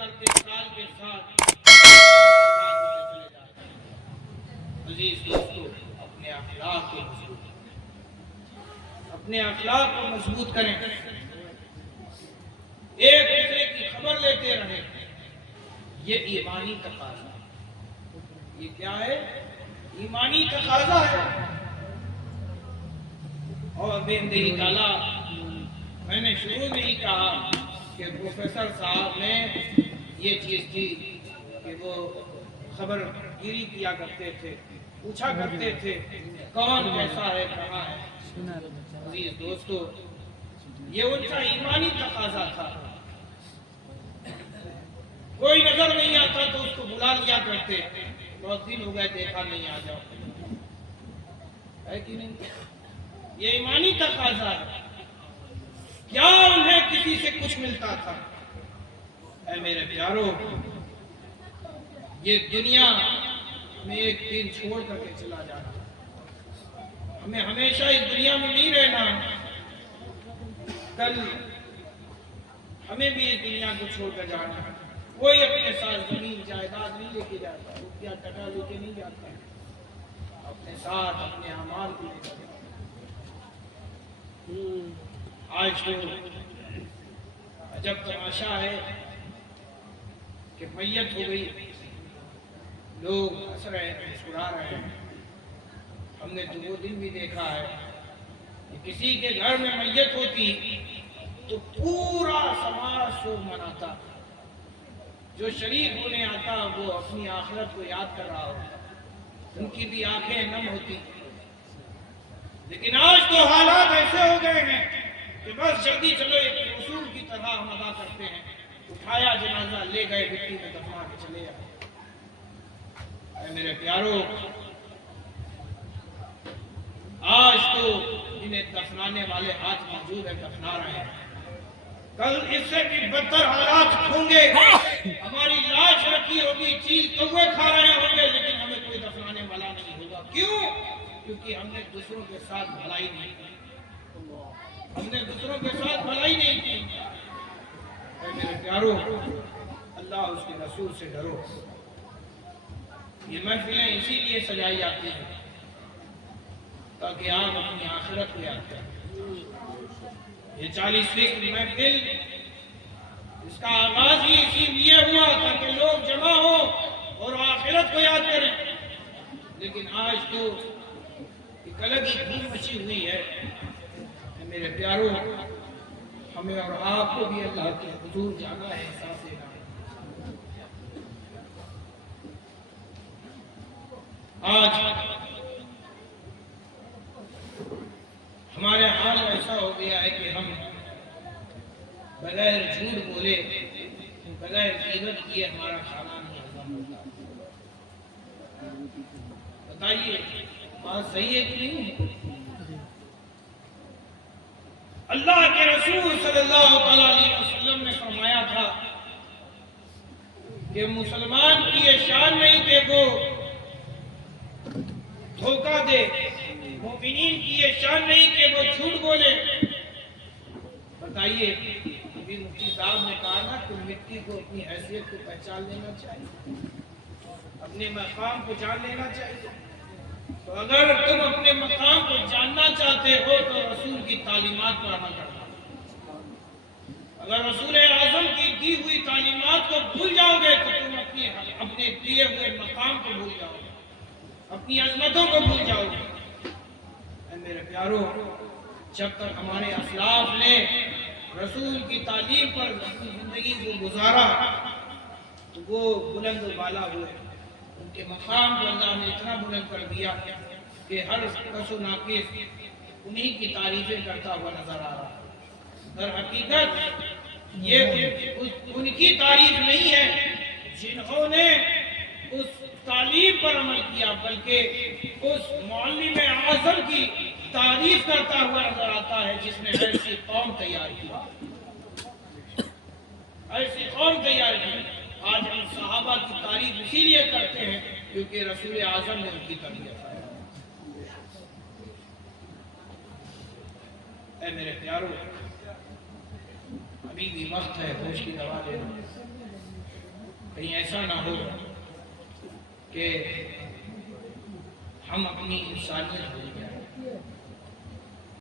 گزرتے سال کے ساتھ برباد ہوتے چلے جاتے ہیں۔ عزیز دوستو، اپنے اخلاق کو مضبوط کریں، ایک دوسرے کی خبر لیتے رہیں، یہ ایمانی تقاضا ہے۔ یہ کیا ہے؟ ایمانی تقاضا ہے۔ اور بے تعالیٰ، میں نے شروع میں ہی کہا کہ پروفیسر صاحب میں یہ چیز تھی کہ وہ خبر گیری کیا کرتے تھے، پوچھا کرتے تھے کون کیسا ہے، کہاں ہے۔ عزیز دوستو، یہ ان کا ایمانی تقاضا تھا۔ کوئی نظر نہیں آتا تو اس کو بلا لیا کرتے، بہت دن ہو گئے دیکھا نہیں، آ جاؤ، ہے کہ نہیں؟ یہ ایمانی تقاضا ہے۔ کیا انہیں کسی سے کچھ ملتا تھا؟ اے میرے پیارو، یہ دنیا میں ایک دن چھوڑ کر کے چلا جانا، ہمیں ہمیشہ اس دنیا میں نہیں رہنا۔ کل ہمیں بھی اس دنیا کو چھوڑ کر جانا ہے۔ کوئی اپنے ساتھ زمین جائیداد نہیں لے کے جاتا، روپیہ ٹکا لے کے نہیں جاتا، اپنے ساتھ اپنے اعمال کو لے کر جاتا۔ آج تو عجب تماشا ہے کہ میت ہو گئی، لوگ ہنس رہے ہیں، مسکرا رہے ہیں۔ ہم نے تو وہ دن بھی دیکھا ہے کہ کسی کے گھر میں میت ہوتی تو پورا سماج شوق مناتا، جو شریک ہونے آتا وہ اپنی آخرت کو یاد کر رہا ہوتا، ان کی بھی آنکھیں نم ہوتی۔ لیکن آج تو حالات ایسے ہو گئے ہیں کہ بس جلدی چلو، ایک اصول کی طرح ہم ادا کرتے ہیں، اٹھایا جنازہ، لے گئے مٹی میں دفنا کے چلے آئے۔ اے میرے پیارو، آج تو انہیں دفنانے والے ہاتھ موجود ہے، دفنا رہے ہیں، کل اس سے بھی بدتر حالات ہوں گے، ہماری لاش رکھی ہوگی، چیل کوے کھا رہے ہوں گے، لیکن ہمیں کوئی دفنانے والا نہیں ہوگا۔ کیوں؟ کیونکہ ہم نے دوسروں کے ساتھ بھلائی نہیں کی، اے میرے پیارو، اللہ اس کے رسول سے ڈرو۔ یہ محفلیں اسی لیے سجائی جاتی ہیں تاکہ آپ اپنی آخرت کو یاد کریں۔ یہ 40ویں محفل، اس کا آغاز ہی اسی لیے ہوا تاکہ لوگ جمع ہوں اور آخرت کو یاد کریں، لیکن آج تو ایک الگ ہی دھوم مچی ہوئی ہے۔ میرے پیارو، ہمیں اور آپ کو بھی اللہ کے حضور جانا ہے، احساس دینا ہے۔ آج ہمارے حال ایسا ہو گیا ہے کہ ہم بغیر جھوٹ بولے، بغیر غیبت کیے ہمارا کھانا نہیں ہضم ہوتا۔ بتائیے بات صحیح ہے کہ نہیں ہے؟ اللہ کے رسول صلی اللہ علیہ وسلم نے فرمایا تھا کہ مسلمان کی یہ شان نہیں کہ وہ دھوکہ دے، مومنین کی یہ شان نہیں کہ وہ جھوٹ بولے۔ بتائیے، ابھی مفتی صاحب نے کہا نا کہ مٹی کو اپنی حیثیت کو پہچان لینا چاہیے، اپنے مقام کو جان لینا چاہیے۔ تو اگر تم اپنے مقام کو جاننا چاہتے ہو تو رسول کی تعلیمات پر عمل کرنا۔ اگر رسول اعظم کی دی ہوئی تعلیمات کو بھول جاؤ گے تو تم اپنے دیے ہوئے مقام کو بھول جاؤ گے، اپنی عظمتوں کو بھول جاؤ گے۔ اے میرے پیارو، جب تک ہمارے اسلاف نے رسول کی تعلیم پر اپنی زندگی کو گزارا تو وہ بلند و بالا ہوئے، ان کے مقام کو اللہ نے اتنا بلند کر دیا کہ ہر کس و ناقص انہی کی تعریفیں کرتا ہوا نظر آ رہا ہے۔ در حقیقت یہ ان کی تعریف نہیں ہے جنہوں نے اس تعلیم پر عمل کیا، بلکہ اس معلم اعظم کی تعریف کرتا ہوا نظر آتا ہے جس نے ایسی قوم تیار کی، ایسی قوم تیار کی۔ آج ہم صحابہ کی تعریف اسی لیے کرتے ہیں کیونکہ رسول اعظم نے ان کی تربیت کی۔ اے میرے پیارو، ابھی بھی وقت ہے ہوش کی دوا لینا۔ کہیں ایسا نہ ہو کہ ہم اپنی انسانیت بھول جائیں.